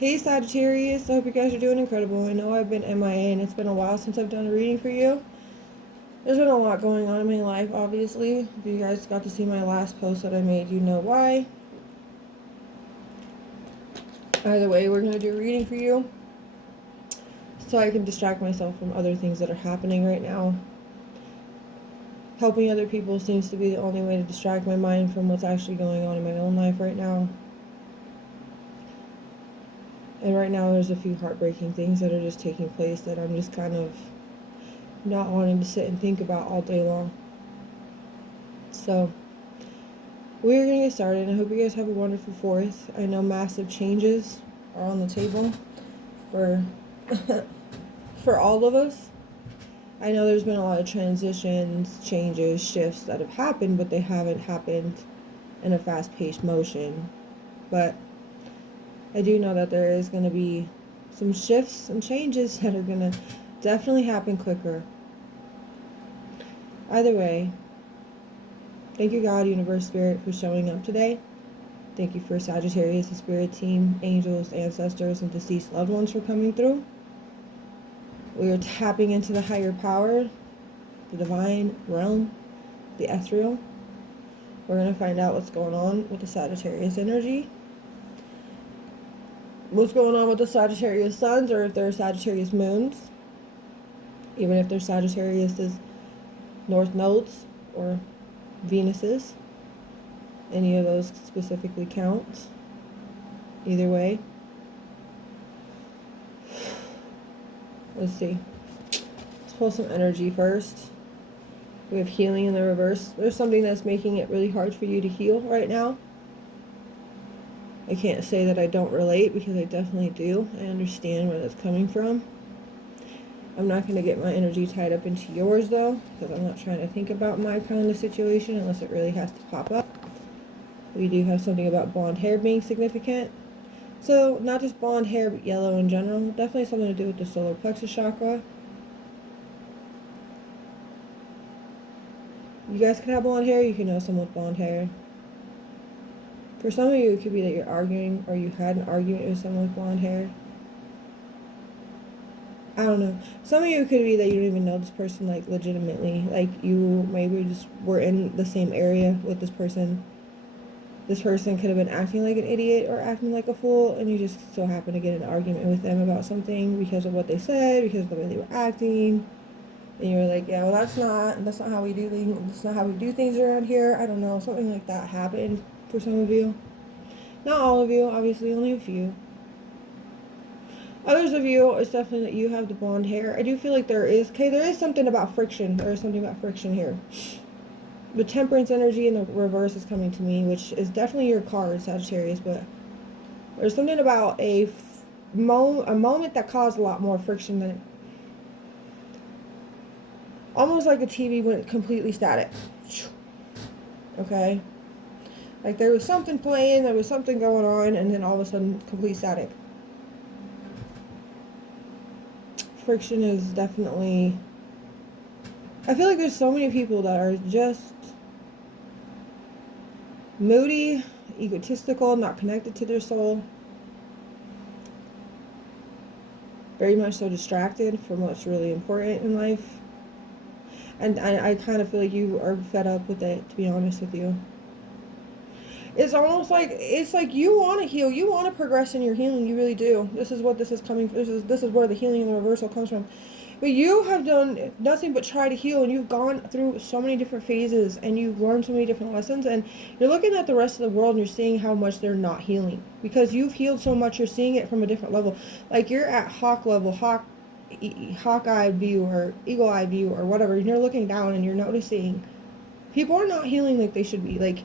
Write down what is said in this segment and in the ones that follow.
Hey Sagittarius, I hope you guys are doing incredible. I know I've been MIA and it's been a while since I've done a reading for you. There's been a lot going on in my life, obviously. If you guys got to see my last post that I made, you know why. Either way, we're going to do a reading for you so I can distract myself from other things that are happening right now. Helping other people seems to be the only way to distract my mind from what's actually going on in my own life right now. And right now there's a few heartbreaking things that are just taking place that I'm just kind of not wanting to sit and think about all day long. So we're going to get started. I hope you guys have a wonderful 4th. I know massive changes are on the table for for all of us. I know there's been a lot of transitions, changes, shifts that have happened, but they haven't happened in a fast-paced motion. But I do know that there is going to be some shifts and changes that are going to definitely happen quicker. Either way, thank you, God, Universe, Spirit, for showing up today. Thank you for Sagittarius, the Spirit team, angels, ancestors, and deceased loved ones for coming through. We are tapping into the higher power, the divine realm, the ethereal. We're going to find out what's going on with the Sagittarius energy. What's going on with the Sagittarius suns, or if they're Sagittarius moons. Even if they're Sagittarius' north nodes or Venuses. Any of those specifically count. Either way. Let's see. Let's pull some energy first. We have healing in the reverse. There's something that's making it really hard for you to heal right now. I can't say that I don't relate, because I definitely do. I understand where that's coming from. I'm not going to get my energy tied up into yours, though, because I'm not trying to think about my kind of situation unless it really has to pop up. We do have something about blonde hair being significant. So, not just blonde hair, but yellow in general. Definitely something to do with the solar plexus chakra. You guys can have blonde hair, you can know someone with blonde hair. For some of you, it could be that you're arguing, or you had an argument with someone with blonde hair. I don't know. Some of you could be that you don't even know this person, like, legitimately. Like, you maybe just were in the same area with this person. This person could have been acting like an idiot or acting like a fool, and you just so happen to get in an argument with them about something because of what they said, because of the way they were acting. And you're like, yeah, well, that's not how we do things. That's not how we do things around here. I don't know. Something like that happened for some of you. Not all of you, obviously, only a few. Others of you, it's definitely that you have the blonde hair. I do feel like there is something about friction. There is something about friction here. The temperance energy in the reverse is coming to me, which is definitely your card, Sagittarius, but there's something about a moment that caused a lot more friction than almost like a TV went completely static. Okay? Like there was something playing, there was something going on, and then all of a sudden, complete static. Friction is definitely... I feel like there's so many people that are just moody, egotistical, not connected to their soul. Very much so distracted from what's really important in life. And I kind of feel like you are fed up with it, to be honest with you. It's almost like, it's like you want to heal. You want to progress in your healing. You really do. This is what this is coming from. This is where the healing and the reversal comes from. But you have done nothing but try to heal, and you've gone through so many different phases, and you've learned so many different lessons, and you're looking at the rest of the world and you're seeing how much they're not healing. Because you've healed so much, you're seeing it from a different level. Like you're at hawk level, hawk-eye view or eagle-eye view or whatever, and you're looking down and you're noticing people are not healing like they should be. Like,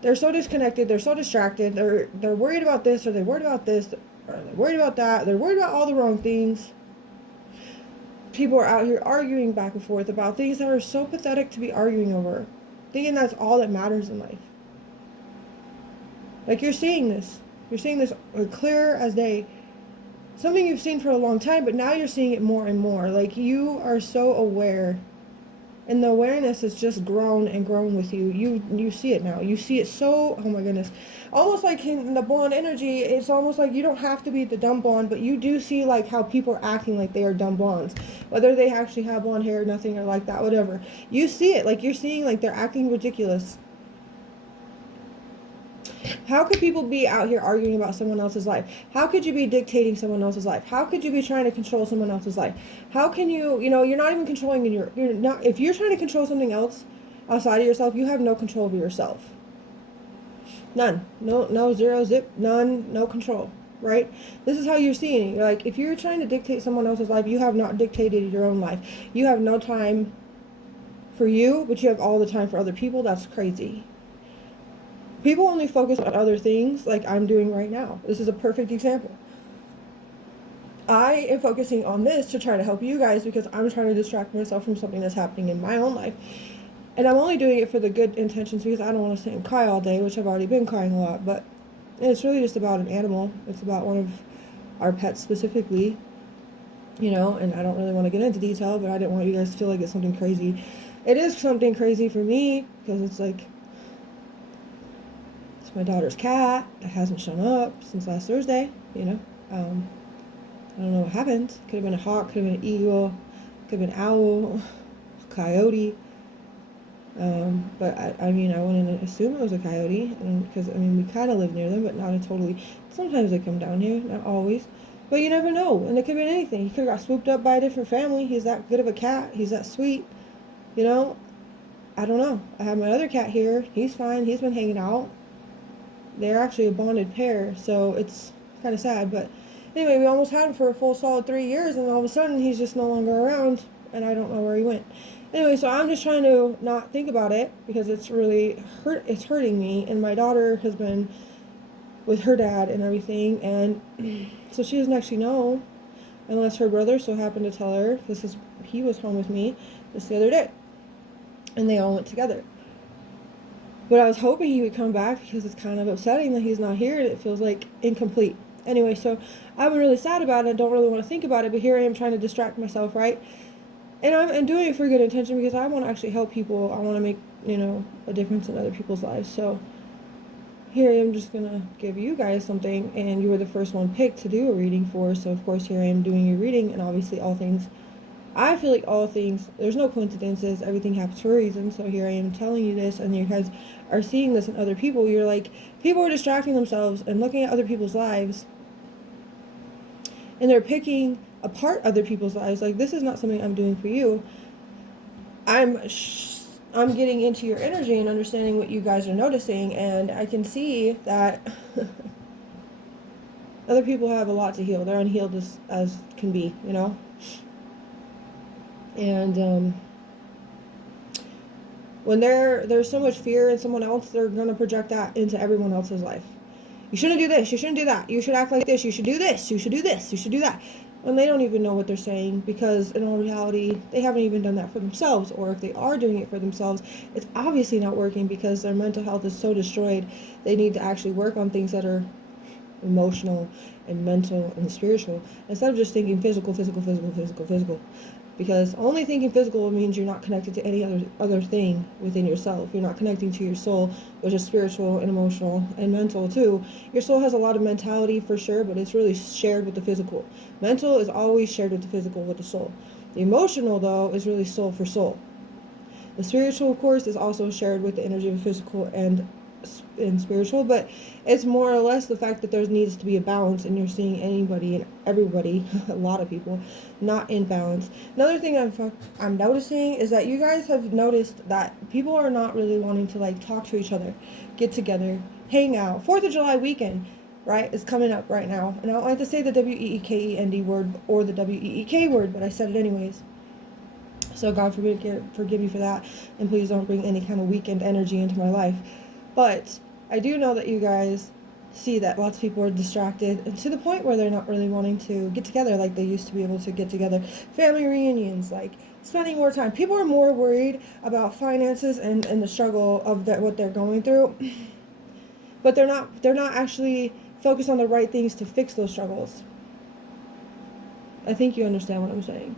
they're so disconnected, they're so distracted, they're worried about this, or they're worried about this, or they're worried about that, they're worried about all the wrong things. People are out here arguing back and forth about things that are so pathetic to be arguing over, thinking that's all that matters in life. Like, you're seeing this clear as day. Something you've seen for a long time, but now you're seeing it more and more. Like, you are so aware And the awareness has just grown and grown with you. You see it now. You see it so, oh my goodness. Almost like in the blonde energy, it's almost like you don't have to be the dumb blonde, but you do see like how people are acting like they are dumb blondes. Whether they actually have blonde hair, nothing or like that, whatever. You see it. Like you're seeing like they're acting ridiculous. How could people be out here arguing about someone else's life? How could you be dictating someone else's life? How could you be trying to control someone else's life? How can you, you're not even controlling you're not, if you're trying to control something else outside of yourself, you have no control over yourself. None. No, zero, zip, none, no control, right? This is how you're seeing it. You're like, if you're trying to dictate someone else's life, you have not dictated your own life. You have no time for you, but you have all the time for other people. That's crazy. People only focus on other things like I'm doing right now. This is a perfect example. I am focusing on this to try to help you guys because I'm trying to distract myself from something that's happening in my own life. And I'm only doing it for the good intentions because I don't want to sit and cry all day, which I've already been crying a lot. But it's really just about an animal. It's about one of our pets specifically, and I don't really want to get into detail, but I didn't want you guys to feel like it's something crazy. It is something crazy for me because it's like, it's my daughter's cat that hasn't shown up since last Thursday, I don't know what happened. Could have been a hawk, could have been an eagle, could have been an owl, coyote. But I wouldn't assume it was a coyote, because we kind of live near them, but not totally. Sometimes they come down here, not always. But you never know, and it could be anything. He could have got swooped up by a different family. He's that good of a cat. He's that sweet, I don't know. I have my other cat here. He's fine. He's been hanging out. They're actually a bonded pair, so it's kind of sad. But anyway, we almost had him for a full solid 3 years, and all of a sudden he's just no longer around, and I don't know where he went. Anyway, so I'm just trying to not think about it because it's really it's hurting me, and my daughter has been with her dad and everything, and so she doesn't actually know unless her brother so happened to tell her. He was home with me just the other day, and they all went together. But I was hoping he would come back because it's kind of upsetting that he's not here and it feels like incomplete. Anyway, so I've been really sad about it. I don't really want to think about it, but here I am trying to distract myself, right? And I'm doing it for good intention because I want to actually help people. I want to make, a difference in other people's lives. So here I am just going to give you guys something, and you were the first one picked to do a reading for. So, of course, here I am doing your reading, and obviously I feel like all things, there's no coincidences. Everything happens for a reason. So here I am telling you this, and you guys are seeing this in other people. You're like, people are distracting themselves and looking at other people's lives, and they're picking apart other people's lives. Like, this is not something I'm doing for you. I'm getting into your energy and understanding what you guys are noticing, and I can see that other people have a lot to heal. They're unhealed as can be, And when there's so much fear in someone else, they're going to project that into everyone else's life. You shouldn't do this. You shouldn't do that. You should act like this. You should do this. You should do this. You should do that. And they don't even know what they're saying because in all reality, they haven't even done that for themselves. Or if they are doing it for themselves, it's obviously not working because their mental health is so destroyed. They need to actually work on things that are emotional and mental and spiritual instead of just thinking physical. Because only thinking physical means you're not connected to any other thing within yourself. You're not connecting to your soul, which is spiritual and emotional and mental too. Your soul has a lot of mentality for sure, but it's really shared with the physical. Mental is always shared with the physical, with the soul. The emotional, though, is really soul for soul. The spiritual, of course, is also shared with the energy of the physical and spiritual, but it's more or less the fact that there needs to be a balance, and you're seeing anybody and everybody, a lot of people, not in balance. Another thing I'm noticing is that you guys have noticed that people are not really wanting to talk to each other, get together, hang out. 4th of July weekend, right, is coming up right now, and I don't like to say the WEEKEND word or the WEEK word, but I said it anyways. So God forgive me for that, and please don't bring any kind of weekend energy into my life. But I do know that you guys see that lots of people are distracted, and to the point where they're not really wanting to get together like they used to be able to get together. Family reunions, spending more time. People are more worried about finances and the struggle of what they're going through. But they're not actually focused on the right things to fix those struggles. I think you understand what I'm saying.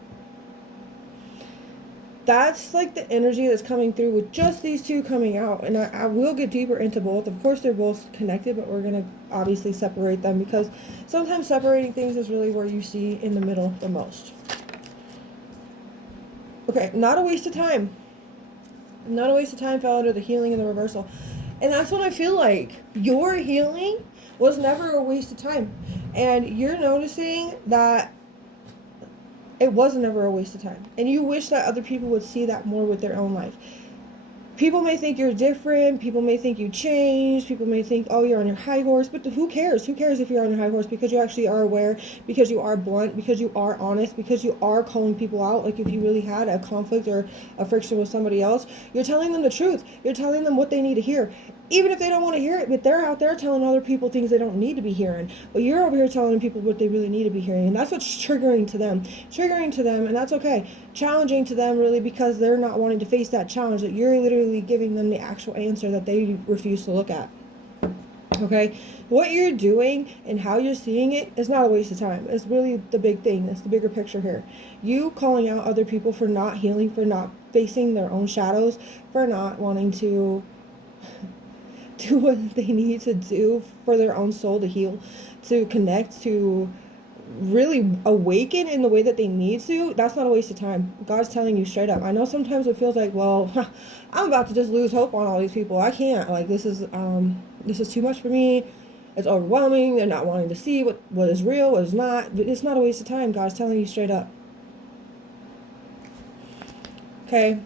That's like the energy that's coming through with just these two coming out. And I will get deeper into both. Of course, they're both connected, but we're going to obviously separate them because sometimes separating things is really where you see in the middle the most. Okay, not a waste of time. Not a waste of time fell under the healing and the reversal. And that's what I feel like. Your healing was never a waste of time. And you're noticing that it was never a waste of time. And you wish that other people would see that more with their own life. People may think you're different. People may think you changed. People may think, oh, you're on your high horse. But who cares? Who cares if you're on your high horse? Because you actually are aware, because you are blunt, because you are honest, because you are calling people out. Like if you really had a conflict or a friction with somebody else, you're telling them the truth. You're telling them what they need to hear. Even if they don't want to hear it, but they're out there telling other people things they don't need to be hearing. But you're over here telling people what they really need to be hearing. And that's what's triggering to them. And that's okay. Challenging to them, really, because they're not wanting to face that challenge, that you're literally giving them the actual answer that they refuse to look at. Okay? What you're doing and how you're seeing it is not a waste of time. It's really the big thing. It's the bigger picture here. You calling out other people for not healing, for not facing their own shadows, for not wanting to do what they need to do for their own soul to heal, to connect, to really awaken in the way that they need to. That's not a waste of time. God's telling you straight up. I know sometimes it feels like, well, I'm about to just lose hope on all these people. I can't. Like, this is too much for me. It's overwhelming. They're not wanting to see what is real, what is not. But it's not a waste of time. God's telling you straight up. Okay.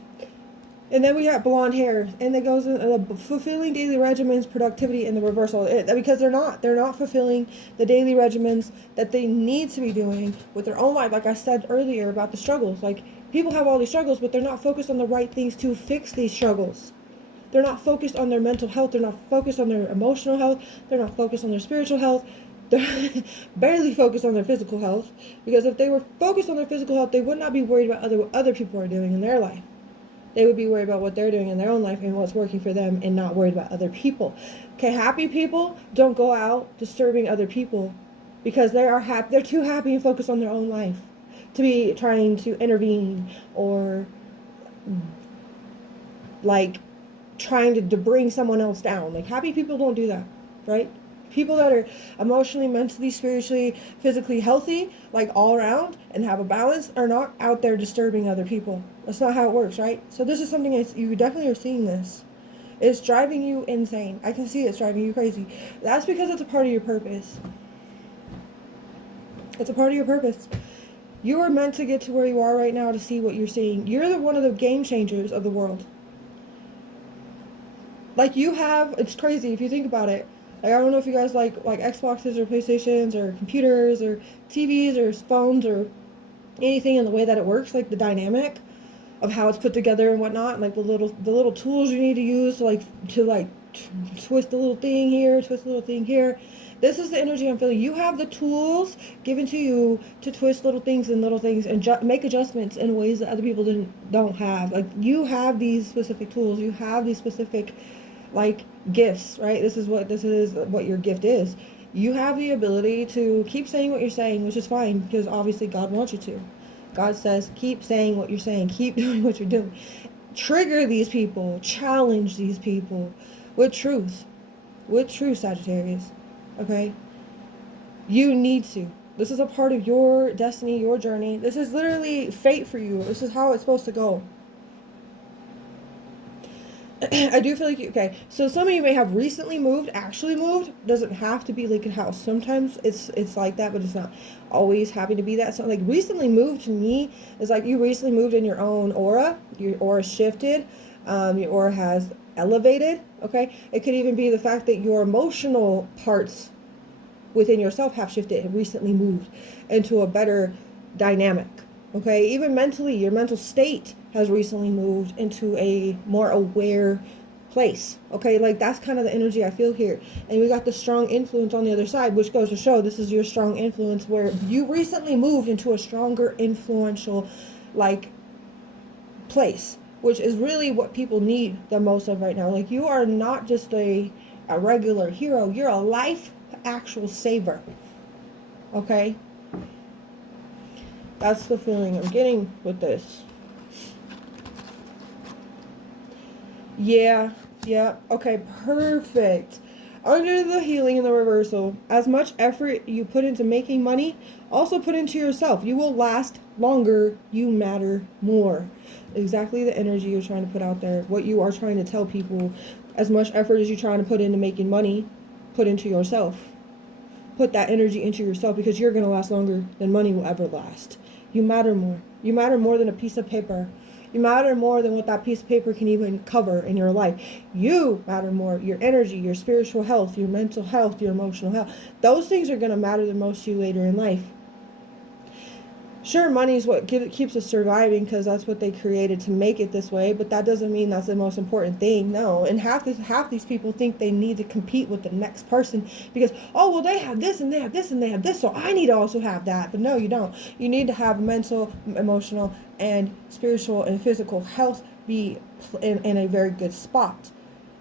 And then we have blonde hair, and that goes in fulfilling daily regimens, productivity, and the reversal. Because they're not fulfilling the daily regimens that they need to be doing with their own life. Like I said earlier about the struggles. Like, people have all these struggles, but they're not focused on the right things to fix these struggles. They're not focused on their mental health. They're not focused on their emotional health. They're not focused on their spiritual health. They're barely focused on their physical health. Because if they were focused on their physical health, they would not be worried about what other people are doing in their life. They would be worried about what they're doing in their own life and what's working for them, and not worried about other people. Okay, happy people don't go out disturbing other people because they are happy. They're too happy and focused on their own life to be trying to intervene or like trying to bring someone else down. Like, happy people don't do that, right? People that are emotionally, mentally, spiritually, physically healthy, like all around, and have a balance, are not out there disturbing other people. That's not how it works, right? So this is something you definitely are seeing this. It's driving you insane. I can see it's driving you crazy. That's because it's a part of your purpose. It's a part of your purpose. You are meant to get to where you are right now to see what you're seeing. You're one of the game changers of the world. Like, it's crazy if you think about it. Like, I don't know if you guys like Xboxes or PlayStations or computers or TVs or phones or anything in the way that it works, like the dynamic of how it's put together and whatnot, and like the little tools you need to use to twist a little thing here, twist a little thing here. This is the energy I'm feeling. You have the tools given to you to twist little things and make adjustments in ways that other people don't have. Like, you have these specific tools. You have these specific gifts, right? This is what your gift is. You have the ability to keep saying what you're saying, which is fine, because obviously God wants you to. God says, keep saying what you're saying, keep doing what you're doing. Trigger these people, challenge these people with truth, Sagittarius. Okay? You need to. This is a part of your destiny, your journey. This is literally fate for you. This is how it's supposed to go. I do feel like okay, so some of you may have recently actually moved. Doesn't have to be like a house. Sometimes it's like that, but it's not always happy to be that. So like, recently moved to me is like you recently moved in your own aura. Your aura shifted. Your aura has elevated. Okay, it could even be the fact that your emotional parts within yourself have shifted and recently moved into a better dynamic. Okay, even mentally, your mental state has recently moved into a more aware place. Okay, like, that's kind of the energy I feel here. And we got the strong influence on the other side, which goes to show this is your strong influence, where you recently moved into a stronger influential place, which is really what people need the most of right now. Like, you are not just a regular hero, you're a life actual saver. Okay? That's the feeling I'm getting with this. Yeah, yeah. Okay, perfect. Under the healing and the reversal, as much effort you put into making money, also put into yourself. You will last longer. You matter more. Exactly the energy you're trying to put out there. What you are trying to tell people. As much effort as you're trying to put into making money, put into yourself. Put that energy into yourself because you're going to last longer than money will ever last. You matter more. You matter more than a piece of paper. You matter more than what that piece of paper can even cover in your life. You matter more. Your energy, your spiritual health, your mental health, your emotional health. Those things are going to matter the most to you later in life. Sure, money is what keeps us surviving because that's what they created to make it this way, but that doesn't mean that's the most important thing. No, and half these people think they need to compete with the next person because, oh, well, they have this and they have this and they have this, so I need to also have that. But no, you don't. You need to have mental, emotional, and spiritual and physical health be in a very good spot.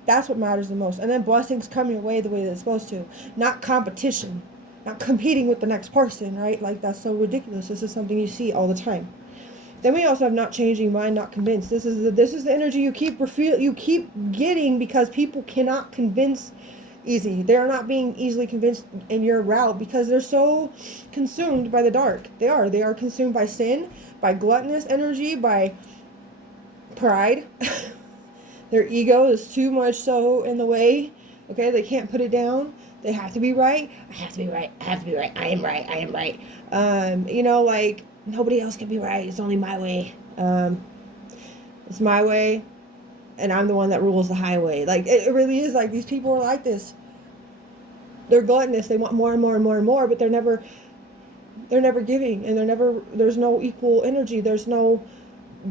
That's what matters the most. And then blessings come your way the way they're supposed to, not competition. Not competing with the next person, right? Like, that's so ridiculous. This is something you see all the time. Then we also have not changing mind, not convinced. This is the energy you keep getting because people cannot convince easy. They're not being easily convinced in your route because they're so consumed by the dark. They are consumed by sin, by gluttonous energy, by pride. Their ego is too much so in the way. Okay, they can't put it down. They have to be right. I have to be right. I have to be right. I am right. I am right. Like, nobody else can be right. It's only my way. It's my way, and I'm the one that rules the highway. Like, it really is like these people are like this. They're gluttonous. They want more and more and more and more, but they're never giving, and there's no equal energy. There's no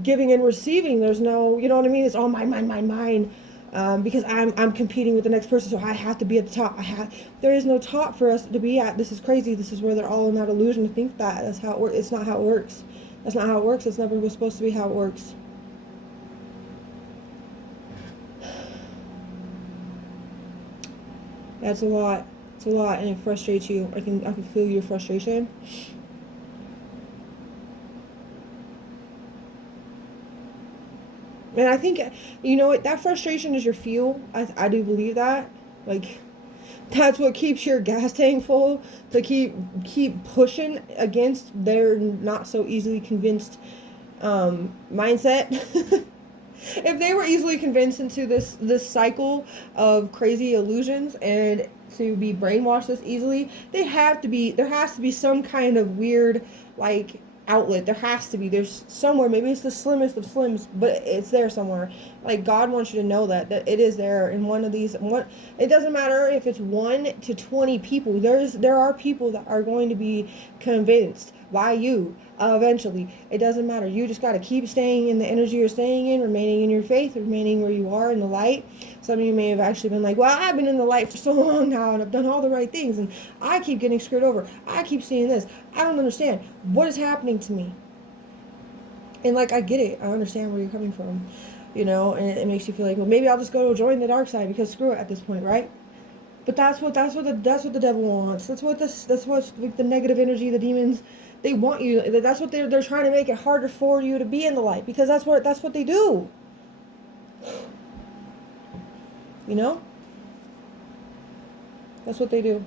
giving and receiving. There's no, you know what I mean? It's all mine, mine, mine, mine. Because I'm competing with the next person, so I have to be at the top. There is no top for us to be at. This is crazy. This is where they're all in that illusion to think that. That's how it works. It's not how it works. That's not how it works. It's never was supposed to be how it works. That's a lot. It's a lot, and it frustrates you. I can feel your frustration. And I think, you know what, that frustration is your fuel. I do believe that. Like, that's what keeps your gas tank full, to keep pushing against their not so easily convinced mindset. If they were easily convinced into this cycle of crazy illusions and to be brainwashed this easily, there has to be some kind of weird, like, outlet. There's somewhere, maybe it's the slimmest of slims, but it's there somewhere. Like, God wants you to know that it is there in one of these. It doesn't matter if it's 1 to 20 people. There are people that are going to be convinced by you eventually. It doesn't matter. You just got to keep staying in the energy you're staying in, remaining in your faith, remaining where you are in the light. Some of you may have actually been like, well, I've been in the light for so long now and I've done all the right things and I keep getting screwed over. I keep seeing this. I don't understand what is happening to me. And, like, I get it. I understand where you're coming from, and it makes you feel like, well, maybe I'll just go join the dark side because screw it at this point, right? But that's what the devil wants. That's what the negative energy, the demons, they want you. That's what they're trying to make it harder for you to be in the light, because that's what they do. That's what they do.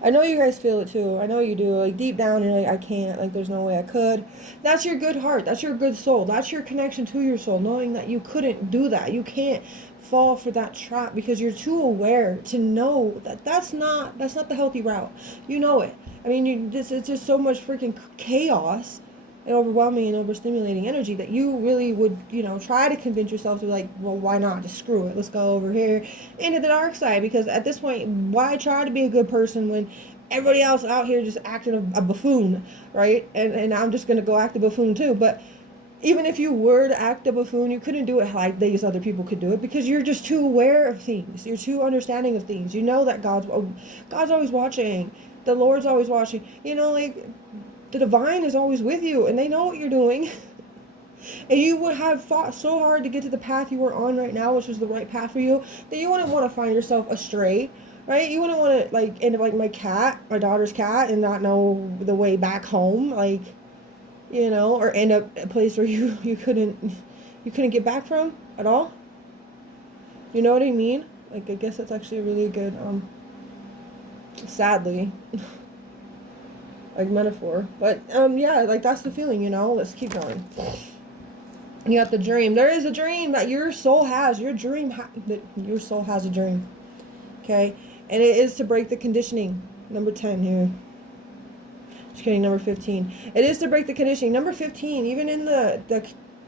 I know you guys feel it too. I know you do. Like, deep down, you're like, I can't. Like, there's no way I could. That's your good heart. That's your good soul. That's your connection to your soul, knowing that you couldn't do that. You can't fall for that trap because you're too aware to know that that's not the healthy route. You know it. I mean, it's just so much freaking chaos and overwhelming and overstimulating energy that you really would, try to convince yourself to, like, well, why not? Just screw it. Let's go over here into the dark side, because at this point, why try to be a good person when everybody else out here just acting a buffoon, right? And I'm just going to go act a buffoon too. But even if you were to act a buffoon, you couldn't do it like these other people could do it, because you're just too aware of things. You're too understanding of things. You know that God's always watching. The Lord's always watching. Like, the divine is always with you, and they know what you're doing. And you would have fought so hard to get to the path you were on right now, which is the right path for you, that you wouldn't want to find yourself astray, right? You wouldn't want to, like, end up like my daughter's cat, and not know the way back home, like, or end up a place where you couldn't get back from. at all. You know what I mean? Like, I guess that's actually a really good, sadly, like, metaphor. But, yeah, like, that's the feeling, you know? Let's keep going. You got the dream. There is a dream that your soul has. Your soul has a dream. Okay? And it is to break the conditioning. Number 10 here. Just kidding, number 15. It is to break the conditioning. Number 15, even in the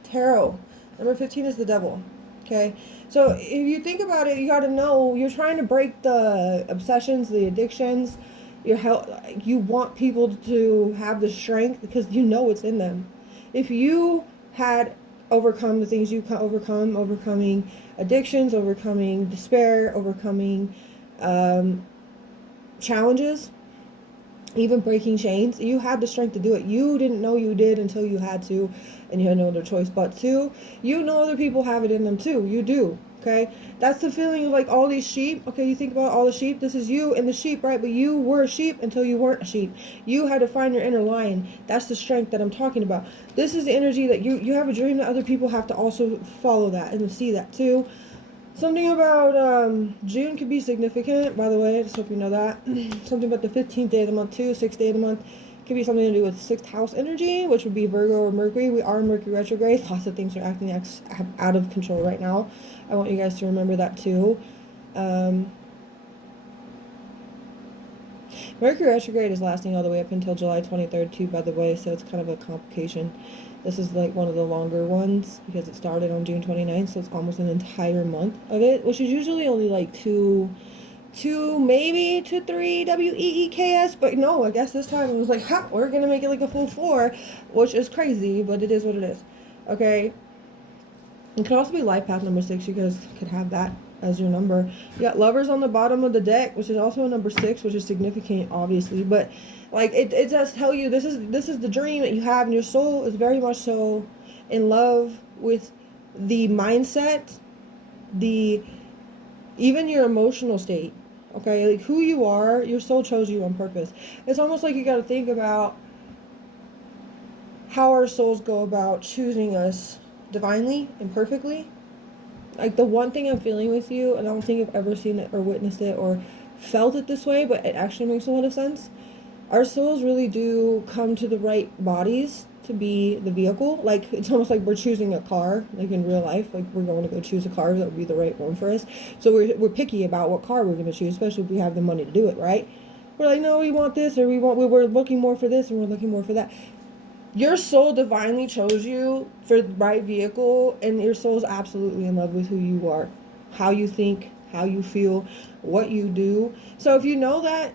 tarot, number 15 is the devil. Okay? So if you think about it, you got to know you're trying to break the obsessions, the addictions. You want people to have the strength because you know it's in them. If you had overcome the things you can overcoming addictions, overcoming despair, overcoming challenges, even breaking chains, you had the strength to do it. You didn't know you did until you had to, and you had no other choice but to. You know other people have it in them too. You do. Okay? That's the feeling of like all these sheep. Okay, you think about all the sheep. This is you and the sheep, right? But you were a sheep until you weren't a sheep. You had to find your inner lion. That's the strength that I'm talking about. This is the energy that you have a dream that other people have to also follow that and see that too. Something about June could be significant, by the way. I just hope you know that. Something about the 15th day of the month too, 6th day of the month. Could be something to do with 6th house energy, which would be Virgo or Mercury. We are in Mercury retrograde. Lots of things are acting out of control right now. I want you guys to remember that too. Mercury retrograde is lasting all the way up until July 23rd too, by the way, so it's kind of a complication. This is like one of the longer ones because it started on June 29th, so it's almost an entire month of it, which is usually only like two maybe to 3 WEEKS, but no, I guess this time it was like, ha, we're gonna make it like a full 4, which is crazy, but it is what it is. Okay, it could also be life path number 6. You guys could have that as your number. You got lovers on the bottom of the deck, which is also a number 6, which is significant, obviously, but like it does tell you this is the dream that you have, and your soul is very much so in love with the mindset, even your emotional state. Okay, like who you are, your soul chose you on purpose. It's almost like you got to think about how our souls go about choosing us divinely and perfectly. Like the one thing I'm feeling with you, and I don't think I've ever seen it or witnessed it or felt it this way, but it actually makes a lot of sense. Our souls really do come to the right bodies to be the vehicle. Like it's almost like we're choosing a car, like in real life, like we're going to go choose a car that would be the right one for us. So we're picky about what car we're going to choose, especially if we have the money to do it, right? We're like, no, we want this, or we're looking more for this, and we're looking more for that. Your soul divinely chose you for the right vehicle, and your soul's absolutely in love with who you are, how you think, how you feel, what you do. So if you know that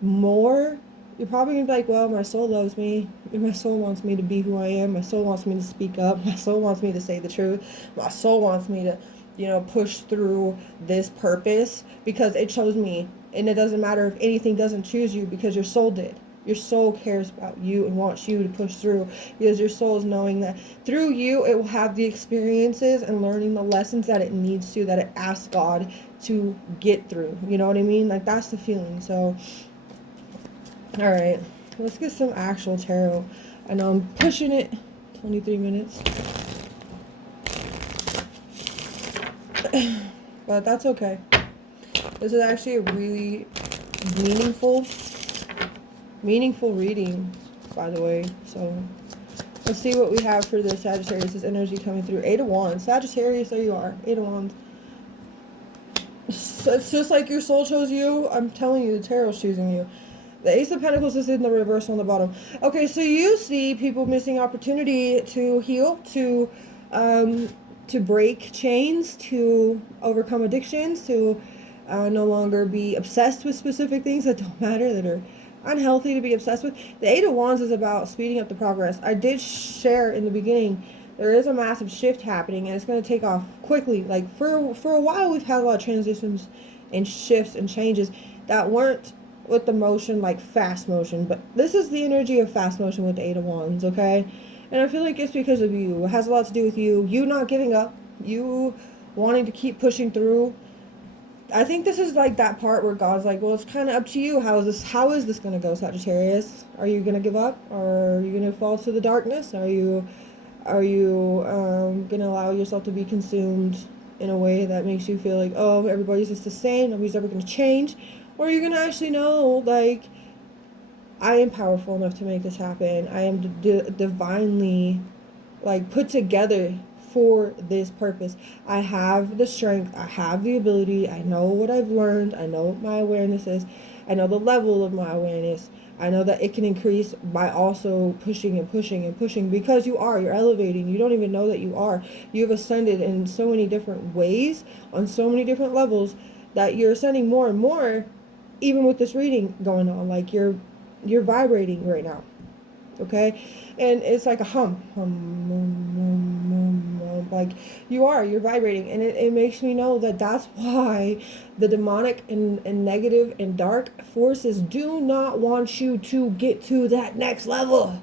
more, you're probably going to be like, well, my soul loves me. My soul wants me to be who I am. My soul wants me to speak up. My soul wants me to say the truth. My soul wants me to, push through this purpose because it chose me. And it doesn't matter if anything doesn't choose you because your soul did. Your soul cares about you and wants you to push through because your soul is knowing that through you, it will have the experiences and learning the lessons that it needs to, that it asks God to get through. You know what I mean? Like, that's the feeling. So, all right, let's get some actual tarot. I know I'm pushing it, 23 minutes. But that's okay. This is actually a really meaningful reading, by the way. So let's see what we have for the Sagittarius. This energy coming through. 8 of Wands. Sagittarius, there you are. 8 of Wands. So it's just like your soul chose you. I'm telling you, the tarot's choosing you. The Ace of Pentacles is in the reverse on the bottom. Okay, so you see people missing opportunity to heal, to break chains, to overcome addictions, to no longer be obsessed with specific things that don't matter, that are unhealthy to be obsessed with. The 8 of Wands is about speeding up the progress. I did share in the beginning, there is a massive shift happening, and it's going to take off quickly. Like for a while, we've had a lot of transitions and shifts and changes that weren't with the motion, like fast motion, but this is the energy of fast motion with the 8 of Wands, okay? And I feel like it's because of you. It has a lot to do with you not giving up, you wanting to keep pushing through. I think this is like that part where God's like, well, it's kind of up to you. How is this going to go, Sagittarius? Are you going to give up? Or are you going to fall to the darkness? Are you Are you going to allow yourself to be consumed in a way that makes you feel like, oh, everybody's just the same, nobody's ever going to change? Or are you going to actually know, like, I am powerful enough to make this happen. I am divinely, like, put together for this purpose. I have the strength. I have the ability. I know what I've learned. I know what my awareness is. I know the level of my awareness. I know that it can increase by also pushing and pushing and pushing, because you're elevating. You don't even know that you are. You've ascended in so many different ways, on so many different levels, that you're ascending more and more, even with this reading going on. Like, you're vibrating right now. Okay? And it's like a hum, like you're vibrating. And it makes me know that that's why the demonic and negative and dark forces do not want you to get to that next level.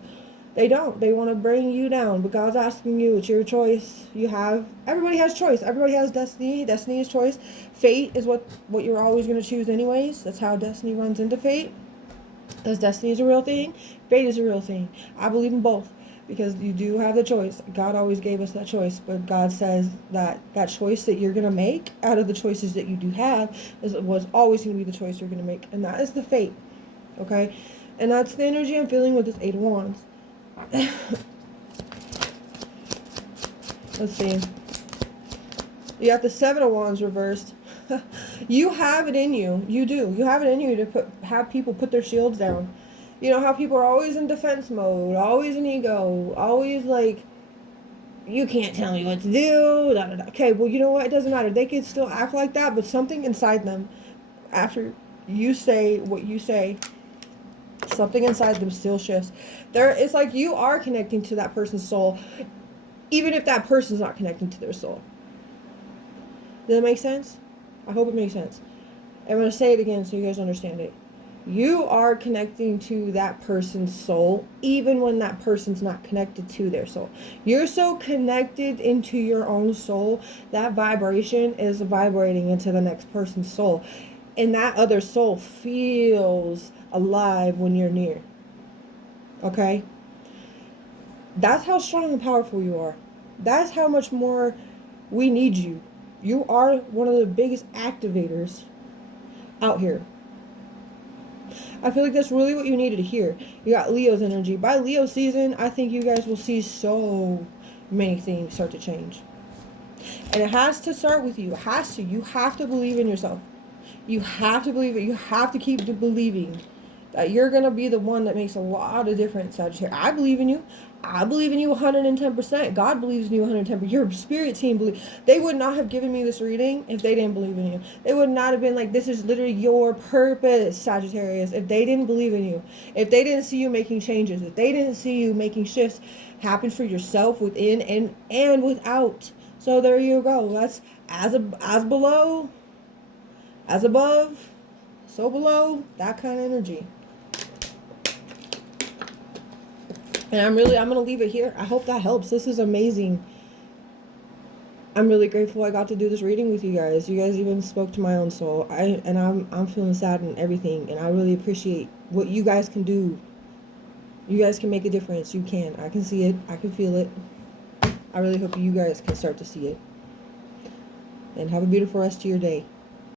They don't. They want to bring you down. But God's asking you, it's your choice. Everybody has choice. Everybody has destiny. Destiny is choice. Fate is what you're always going to choose anyways. That's how destiny runs into fate. Because destiny is a real thing, fate is a real thing. I believe in both, because you do have the choice. God always gave us that choice, but God says that choice that you're going to make out of the choices that you do have was always going to be the choice you're going to make, and that is the fate. Okay? And that's the energy I'm feeling with this Eight of Wands. Let's see. You got the Seven of Wands reversed. You have it in you. You do. You have it in you to have people put their shields down. You know how people are always in defense mode, always in ego, always like, you can't tell me what to do. Da, da, da. Okay, well, you know what? It doesn't matter. They can still act like that, but something inside them, after you say what you say, something inside them still shifts. It's like you are connecting to that person's soul, even if that person's not connecting to their soul. Does that make sense? I hope it makes sense. I'm going to say it again so you guys understand it. You are connecting to that person's soul, even when that person's not connected to their soul. You're so connected into your own soul, that vibration is vibrating into the next person's soul. And that other soul feels alive when you're near. Okay? That's how strong and powerful you are. That's how much more we need you. You are one of the biggest activators out here. I feel like that's really what you needed to hear. You got Leo's energy. By Leo season, I think you guys will see so many things start to change. And it has to start with you. It has to. You have to believe in yourself. You have to believe it. You have to keep believing that you're going to be the one that makes a lot of difference, Sagittarius. I believe in you. I believe in you 110%. God believes in you 110%. Your spirit team believes. They would not have given me this reading if they didn't believe in you. They would not have been like, this is literally your purpose, Sagittarius, if they didn't believe in you. If they didn't see you making changes. If they didn't see you making shifts happen for yourself within and without. So there you go. That's as below, as above, so below, that kind of energy. And I'm going to leave it here. I hope that helps. This is amazing. I'm really grateful I got to do this reading with you guys. You guys even spoke to my own soul. I'm feeling sad and everything. And I really appreciate what you guys can do. You guys can make a difference. You can. I can see it. I can feel it. I really hope you guys can start to see it. And have a beautiful rest of your day.